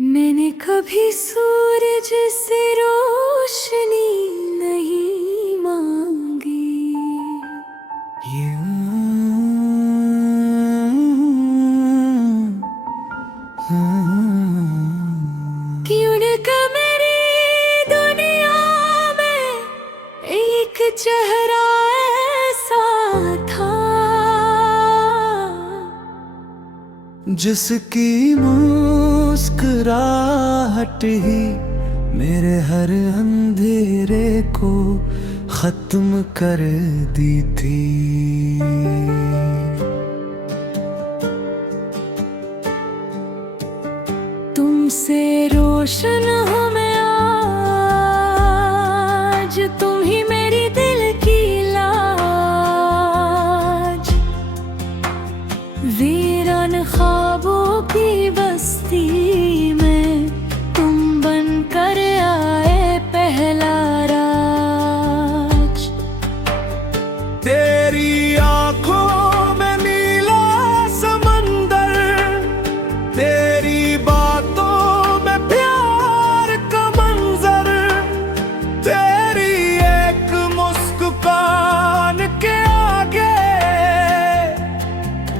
मैंने कभी सूरज से रोशनी नहीं मांगी। क्यों का मेरी दुनिया में एक चेहरा ऐसा था जिसकी मुस्कुराहट ही मेरे हर अंधेरे को खत्म कर दी थी। तुमसे रोशन हूँ मैं आज, तुम ही मेरी दिल की लाज। वीरान ख्वाबों की बस्ती में तुम बनकर आए पहला राज। तेरी आंखों में नीला समंदर, तेरी बातों में प्यार का मंजर, तेरी एक मुस्कान के आगे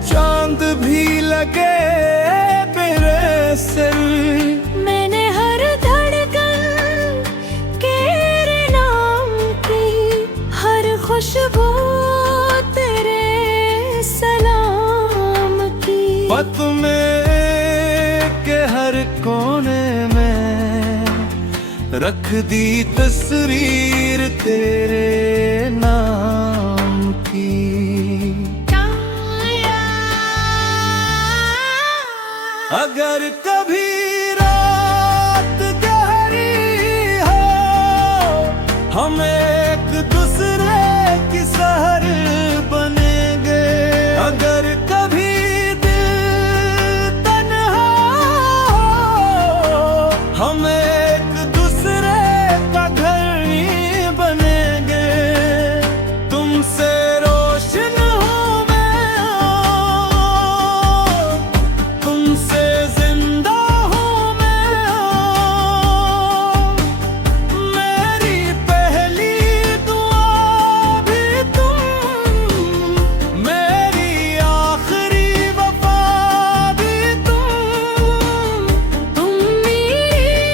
चांद भी लगे मेरे सिर। मैंने हर धड़कन तेरे नाम की, हर खुशबू तेरे सलाम की। पत में के हर कोने में रख दी तस्वीर तेरे नाम की। अगर कभी रात गहरी हो, हम एक दूसरे की सहर बनेंगे। अगर कभी दिल तन्हा हो, हम एक दूसरे का घर ही बनेंगे। तुमसे रोशन हूँ मैं, तुमसे जिंदा हूँ मैं। मेरी पहली दुआ भी तुम, मेरी आखिरी वफा भी तुम। तुम मेरी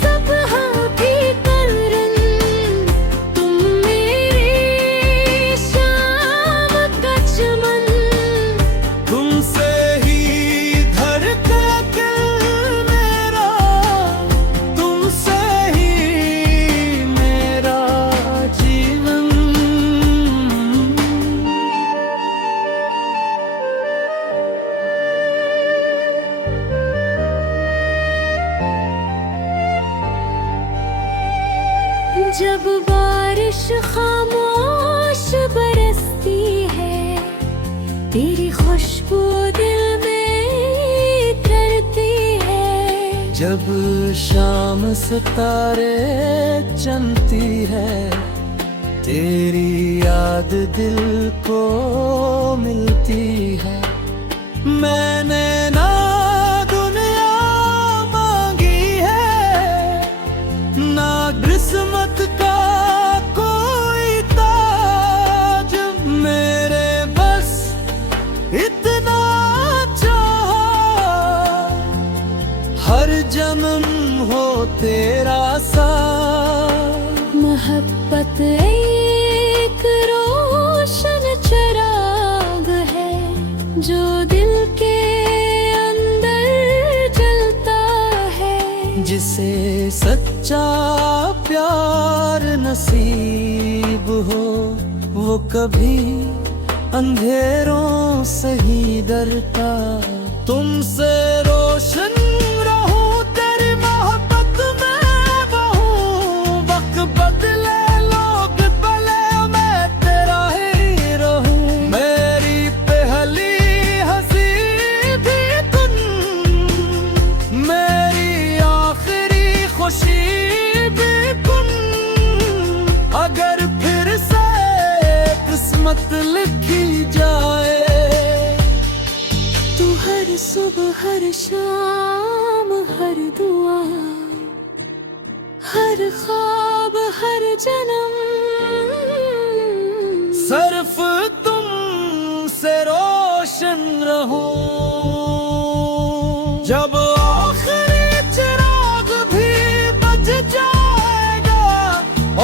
सबहा की तरन, तुम मेरी शाम का चमन। तुमसे ही धड़का दिल मेरा, तुमसे ही मेरा जीवन। जब बारिश खामोश बरसती है, तेरी खुशबू दिल में उतरती है। जब शाम सितारे चमकती है, तेरी याद दिल को मिलती है। मैंने ना दुनिया मांगी है, ना किस्मत का कोई ताज। मेरे बस इतना चाहा, हर जन्म हो तेरा साथ। मोहब्बत एक रोशन चिराग है, जो दिल के अंदर जलता है। जिसे सच्चा प्यार नसीब हो, वो कभी अंधेरों से ही डरता। तुमसे रोशन रहूं, तेरी मोहब्बत में बहूं। वक्त बदले लोग भले, मैं तेरा ही रहूं। मेरी पहली हंसी भी तुम, मेरी आखिरी खुशी भी तुम। अगर फिर से किस्मत लिखी जाए, तू हर सुबह हर शाम हर हर दुआ, हर ख्वाब, हर जन्म सिर्फ तुम से रोशन रहूं। जब आखिरी चिराग भी बुझ जाएगा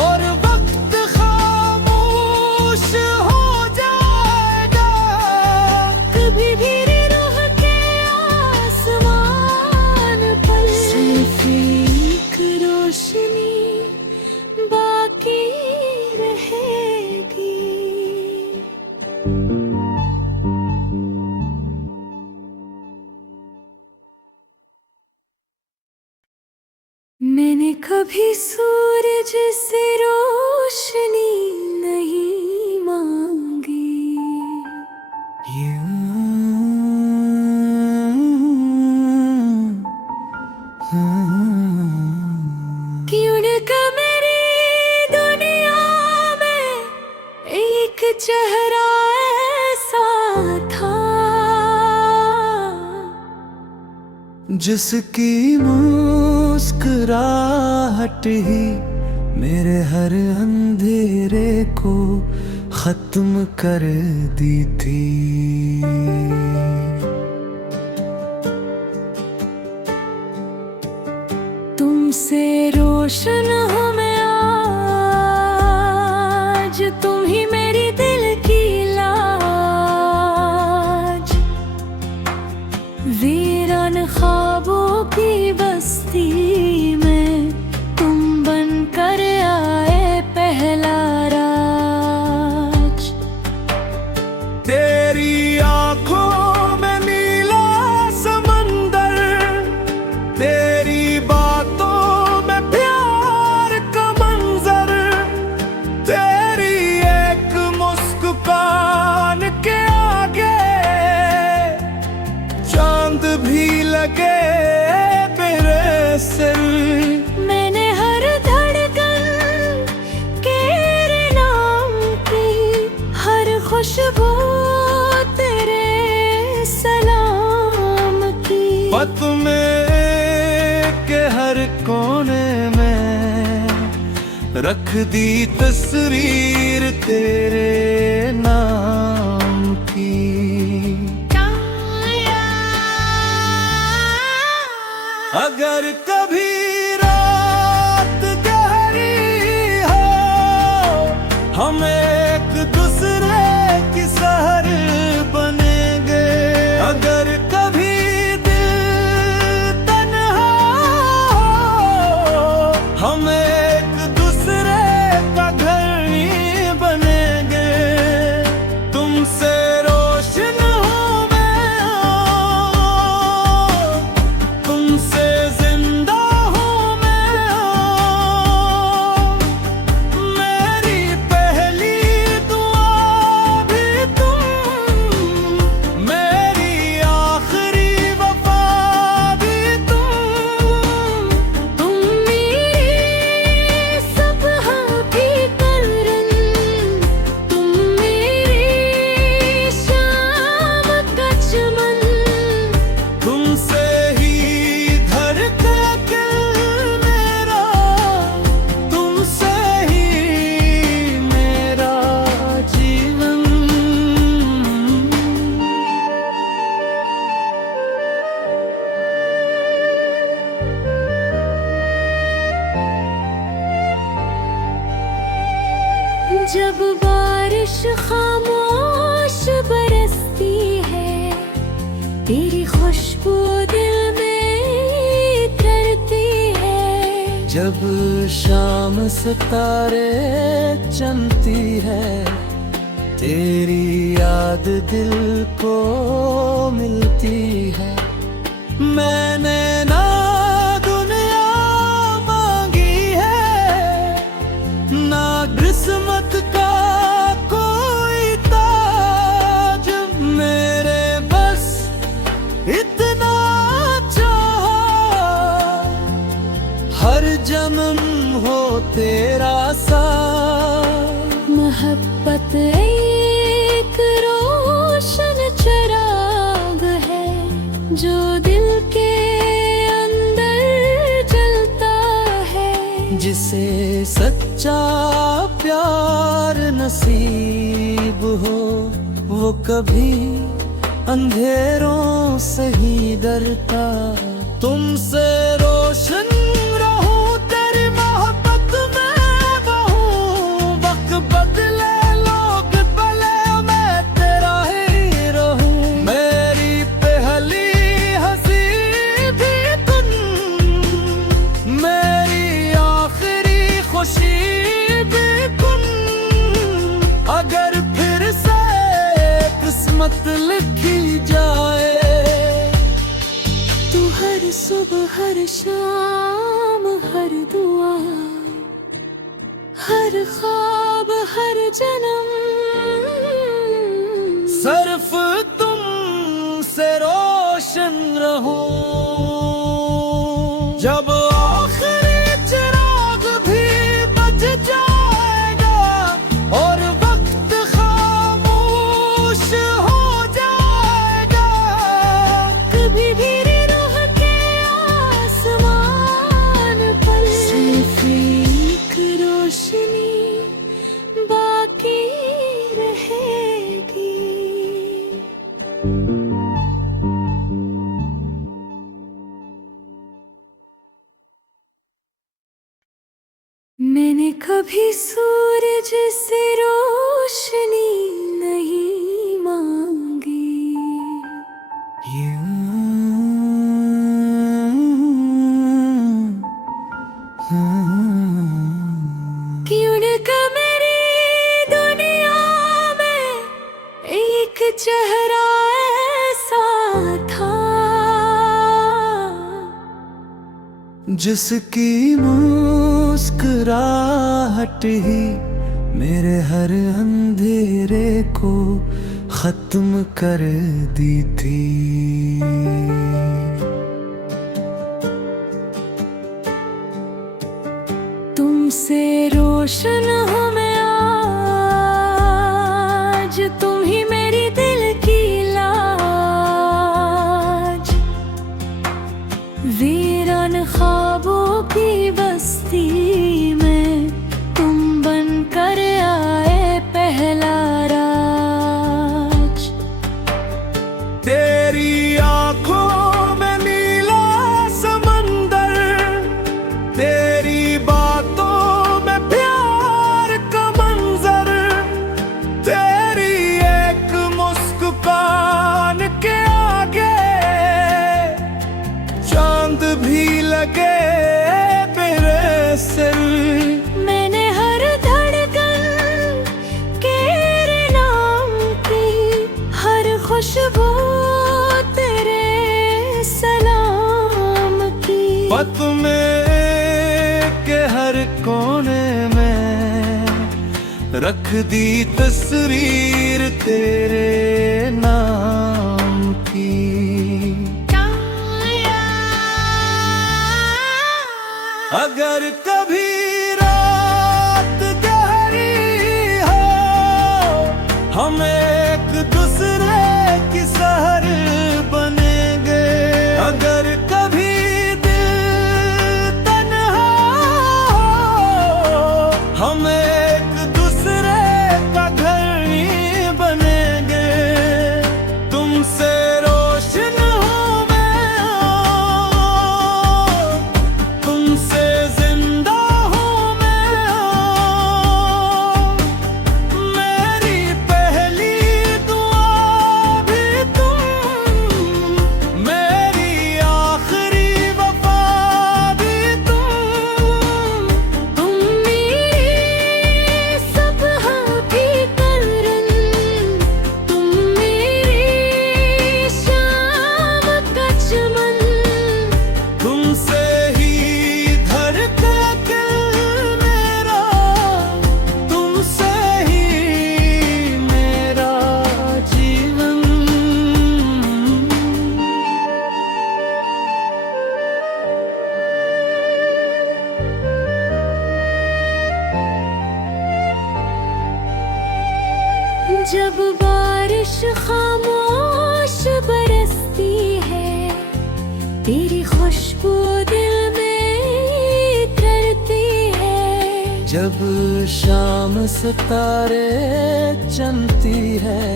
और वक्त खामोश हो जाएगा, कभी भी रूह के आसमान पर सिर्फ एक रोशनी बाकी रहेगी। मैंने कभी सूरज से रोशनी नहीं मांगी, क्यों न मेरी दुनिया में एक चेहरा ऐसा था जिसकी मुस्कुराहट ही मेरे हर अंधेरे को खत्म कर दी थी। तुमसे रोशन हूँ मैं आज, तुम ही मेरी दिल की लाज। वीरान ख्वाबों की बस्ती में तुम बनकर आए पहला राज। तेरी आंखों में नीला समंदर, तेरी बातों में प्यार का मंजर, तेरी एक मुस्कान के आगे चांद भी लगे बेरहम। मैंने हर धड़कन तेरे नाम की, हर खुशबू तेरे सलाम की। पत में के हर कोने में रख दी तस्वीर तेरे नाम की। अगर कभी रात गहरी हो, हम एक दूसरे की सहर बनेंगे। अगर कभी दिल तन्हा हो, हम एक दूसरे का घर ही बनेंगे। तुमसे रोशन हूँ मैं, तुमसे जिंदा हूँ मैं। मेरी पहली दुआ भी तुम, मेरी आखिरी वफा भी तुम। तुम मेरी सबहा की तरन, तुम मेरी शाम का चमन। तुमसे ही धड़का दिल मेरा, तुमसे ही मेरा जीवन। जब बारिश खामोश बरसती है, तेरी खुशबू दिल में उतरती है। जब शाम सितारे चमती है, तेरी याद दिल को मिलती है। मैंने ना दुनिया मांगी है, ना किस्मत का कोई ताज। मेरे बस इतना चाहा, हर जन्म हो तेरा साथ। मोहब्बत एक रोशन चिराग है जो दिल के जिसे सच्चा प्यार नसीब हो, वो कभी अंधेरों से ही डरता। तुमसे रोशन रहूं तेरी मोहब्बत में बहूं, वक्त बदले लोग भले मैं तेरा ही रहूं। मेरी पहली हंसी भी तुम, मेरी आखिरी खुशी भी तुम। अगर फिर से किस्मत लिखी जाए, तू हर सुबह हर शाम हर दुआ, हर ख्वाब हर जन्म, सिर्फ तुम से रोशन रहूं। जब आखिरी चिराग भी बुझ जाएगा और वक्त खामोश हो जाएगा, कभी भी रूह के आसमान पर सिर्फ एक रोशनी बाकी रहेगी। मैंने कभी सूरज से रोशनी नहीं मांगी, क्यों न मेरी दुनिया में एक चेहरा ऐसा था, जिसकी मुस्कुराहट ही मेरे हर अंधेरे को खत्म कर दी थी। तुमसे रोशन हूँ मैं आज, तुम ही मेरी दिल की लाज। वीरान ख्वाबों की बस्ती में तुम बनकर आए पहला राज। तेरी आंखों में नीला समंदर, तेरी बातों में प्यार का मंजर, तेरी एक मुस्कान के आगे चांद भी लगे मेरे सिर। मैंने हर धड़कन तेरे नाम की, हर खुशबू तेरे सलाम की। पत में के हर कोने में रख दी तस्वीर तेरे नाम की। अगर कभी रात गहरी हो, हम एक दूसरे की सहर बनेंगे। अगर कभी दिल तन्हा हो, हम एक दूसरे का घर ही बनेंगे। तुमसे रोशन हूँ मैं, तुमसे जिंदा हूँ मैं। मेरी पहली दुआ भी तुम, मेरी आखिरी वफा भी तुम। तुम मेरी सबहा की करन, तुम मेरी शाम का चमन। तुमसे ही धड़का दिल मेरा, तुमसे ही मेरा जीवन। जब बारिश खामोश बरसती है, तेरी खुशबू दिल में उतरती है। जब शाम सितारे चमती है,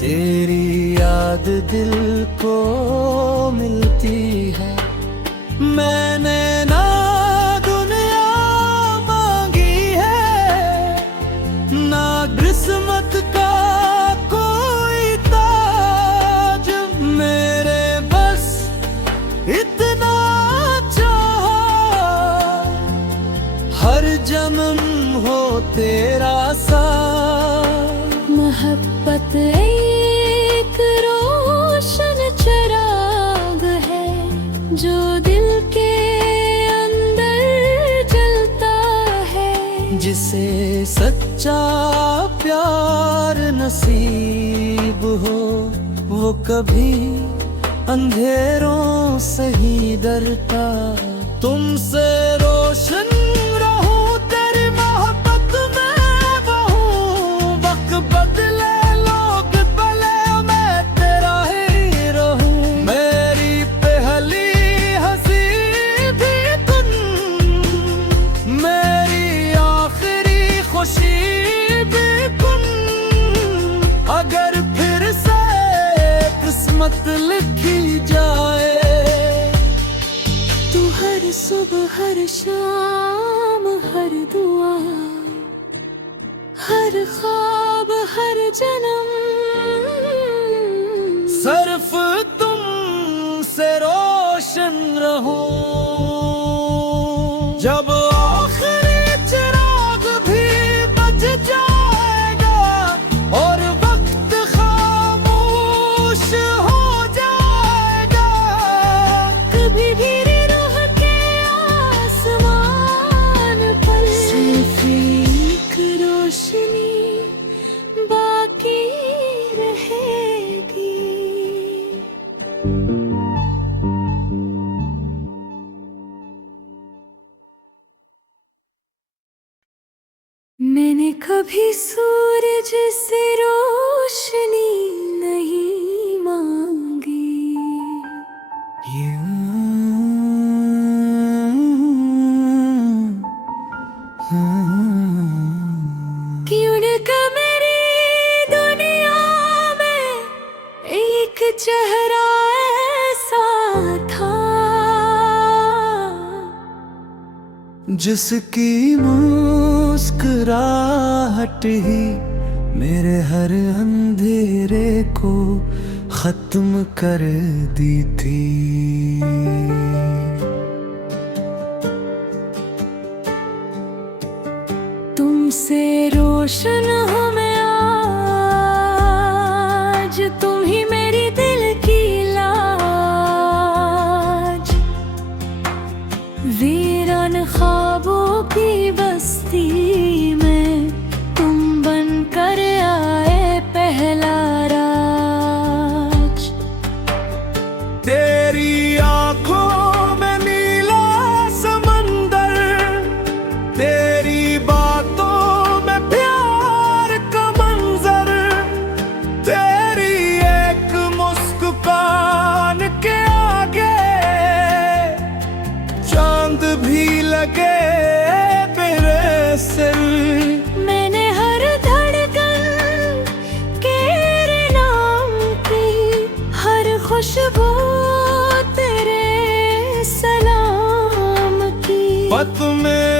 तेरी याद दिल को मिलती है। मैंने ना दुनिया मांगी है, ना किस्मत का कोई ताज, मेरे बस इतना चाहा हर जन्म हो तेरा साथ। मोहब्बत एक रोशन चिराग है, जो दिल के अंदर जलता है। जिसे सच्चा प्यार नसीब हो, वो कभी अंधेरों से ही डरता। तुमसे रोशन रहूं तेरी मोहब्बत में बहूं, वक्त बदले लोग भले मैं तेरा ही रहूं। मेरी पहली हंसी भी तुम, मेरी आखिरी खुशी भी तुम। अगर फिर से किस्मत लिखी जाए, तू हर सुबह हर शाम हर दुआ, हर ख्वाब हर जन्म, सिर्फ तुम से रोशन रहूं। जब आखिरी चिराग भी बुझ जाएगा और वक्त खामोश हो जाएगा, कभी भी रूह के आसमान पर सिर्फ एक रोशनी बाकी रहेगी। मैंने कभी सूरज से रोशनी नहीं मांगी, क्योंकि मेरी दुनिया में एक चेहरा ऐसा था, जिसकी मुस्कुराहट ही मेरे हर अंधेरे को खत्म कर दी थी। तुमसे रोशन हूँ मैं आज, तुम ही मेरी दिल की लाज। वीरान ख्वाबों की बस्ती में तुम बनकर आए पहला राज। तेरी आंखों में नीला समंदर, तेरी बातों में प्यार का मंजर, तेरी एक मुस्कान के आगे चांद भी लगे मेरे सिर। मैंने हर धड़कन तेरे नाम की, हर खुशबू तेरे सलाम की। पत में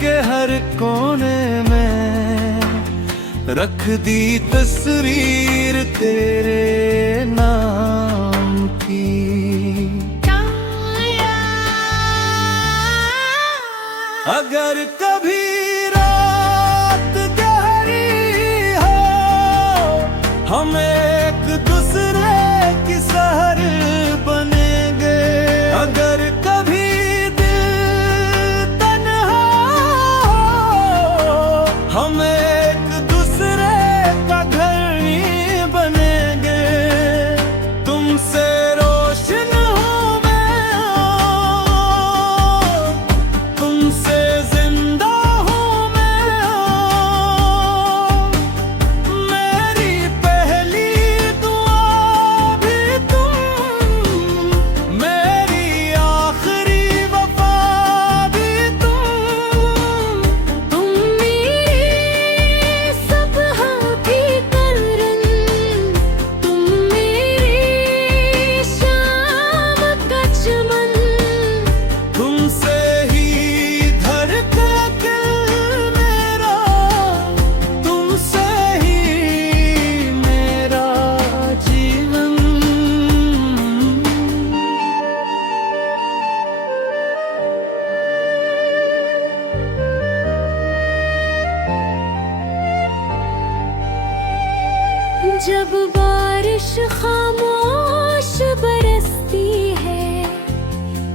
के हर कोने में रख दी तस्वीर तेरे नाम की। अगर कभी रात गहरी हो, हम एक दूसरे की सहर बनेंगे। अगर कभी दिल तन्हा हो, हम एक दूसरे का घर ही बनेंगे। तुमसे रोशन हूँ मैं, तुमसे जिंदा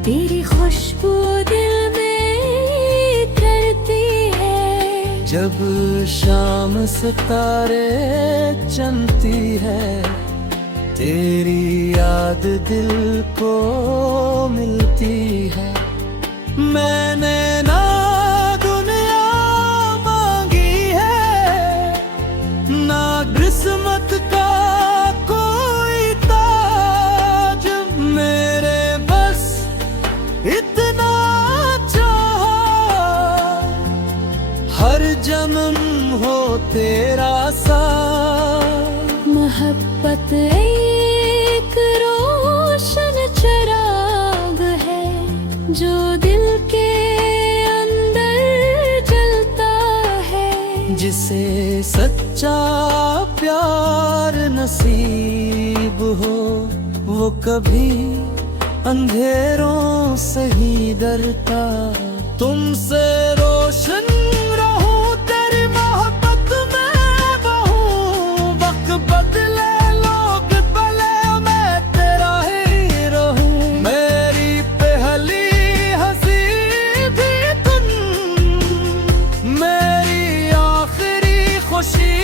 तेरी खुशबू दिल में करती है। जब शाम सितारे चमती है, तेरी याद दिल को मिलती है। मैंने ना दुनिया मांगी है, ना किस्मत का कोई ताज, मेरे बस इतना चाहा हर जन्म हो तेरा साथ। मोहब्बत एक रोशन चिराग है, जो दिल के अंदर जलता है। जिसे सच्चा प्यार नसीब हो, वो कभी अंधेरों से ही डरता। तुमसे रोशन रहूं, तेरी मोहब्बत में बहूं। वक्त बदले, लोग बदले, मैं तेरा ही रहूं। मेरी पहली हंसी भी तुम, मेरी आखिरी खुशी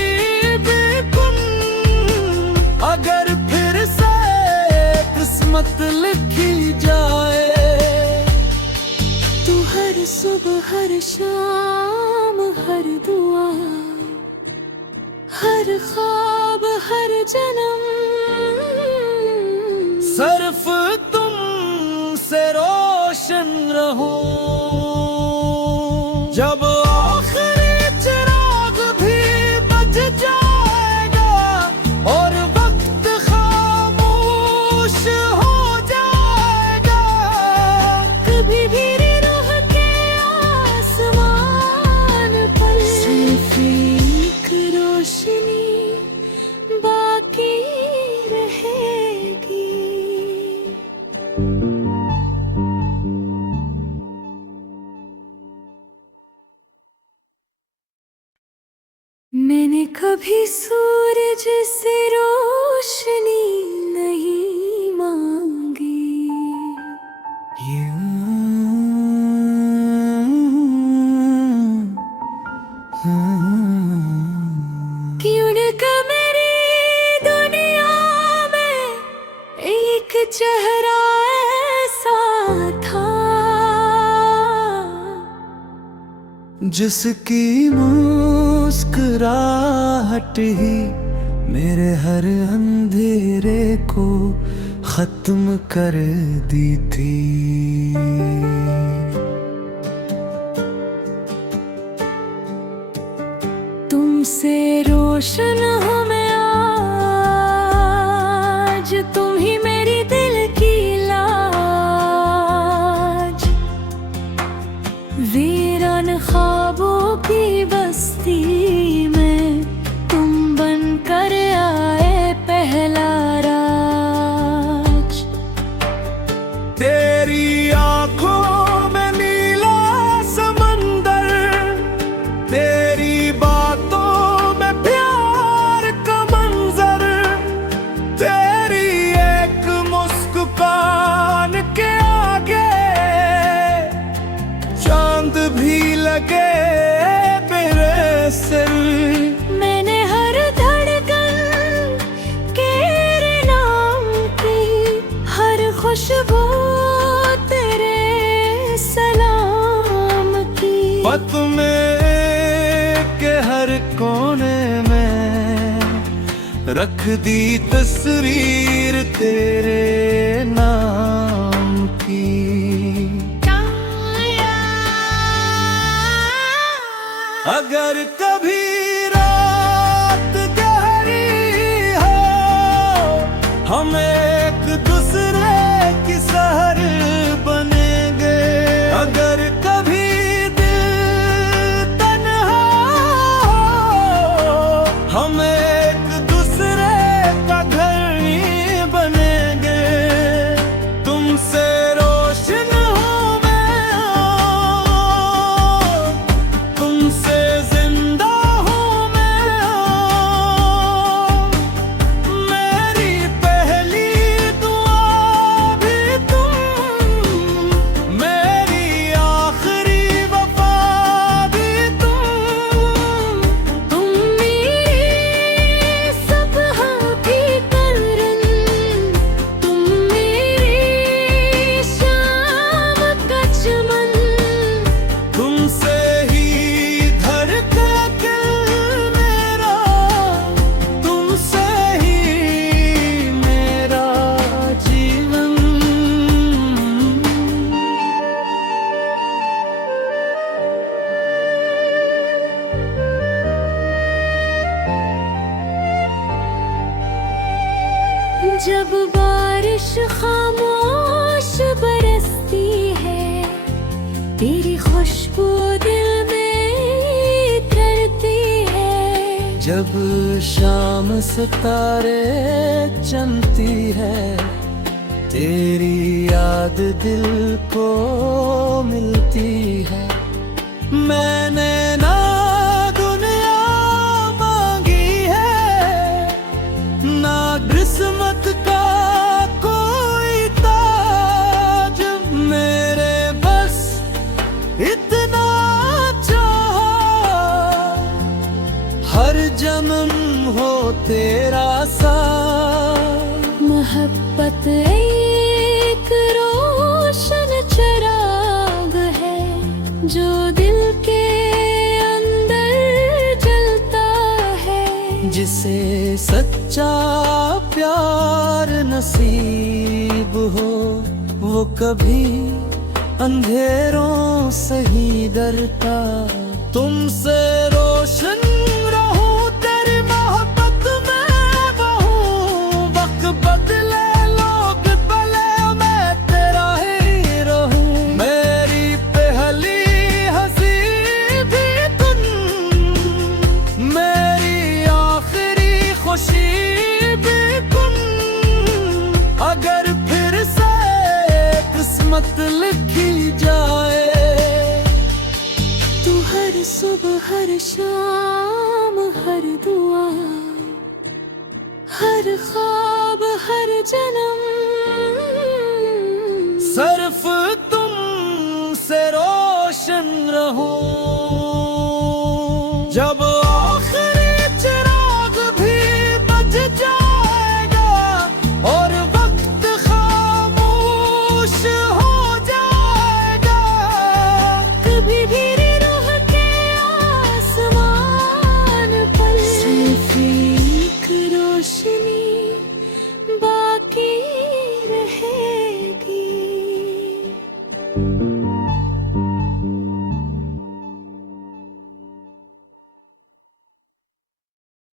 भी तुम। अगर फिर से किस्मत लिखी जाए, तू हर सुबह हर शाम हर दुआ, हर ख्वाब हर जन्म, सिर्फ तुम से रोशन रहूं। जब आखिरी चिराग भी बुझ जाएगा और वक्त खामोश हो जाएगा, कभी भी रूह के आसमान पर सिर्फ एक रोशनी बाकी रहेगी। मैंने कभी सूरज से रोशनी नहीं मांगी, क्यों न मेरी दुनिया में एक चेहरा ऐसा था, जिसकी मुस्कुराहट ही मेरे हर अंधेरे को खत्म कर दी थी। तुमसे रोशन हूँ मैं आज, तुम ही मेरी दिल की लाज। वीरान ख्वाबों की बस्ती में तुम बनकर आए पहला राज। तेरी आंखों में नीला समंदर, तेरी बातों में प्यार का मंजर, तेरी एक मुस्कान के आगे चांद भी लगे मेरे सिर। मैंने हर धड़कन तेरे नाम की, हर खुशबू तेरे सलाम की। पत में के हर कोने में रख दी तस्वीर तेरे नाम की। अगर कभी रात गहरी हो, हम एक दूसरे की सहर बनेंगे। अगर कभी दिल तन्हा हो, हम एक दूसरे का घर ही बनेंगे। तुमसे रोशन हूँ मैं, तुमसे जिंदा खुशबू दिल में करती है। जब शाम सितारे चमती है, तेरी याद दिल को मिलती है। मैंने ना दुनिया मांगी है, ना किस्मत का कोई ताज, मेरे बस इतना चाहा हर जन्म हो तेरा साथ। मोहब्बत एक रोशन चिराग है, जो दिल के अंदर जलता है। जिसे सच्चा प्यार नसीब हो, वो कभी अंधेरों से ही डरता। तुमसे रोशन रहूं, तेरी मोहब्बत में बहूं। वक्त बदले, लोग भले, मैं तेरा ही रहूं। मेरी पहली हंसी भी तुम, मेरी आखिरी खुशी भी तुम। अगर फिर से किस्मत लिखी जाए, तू हर सुबह हर शाम हर दुआ, हर ख्वाब हर जन्म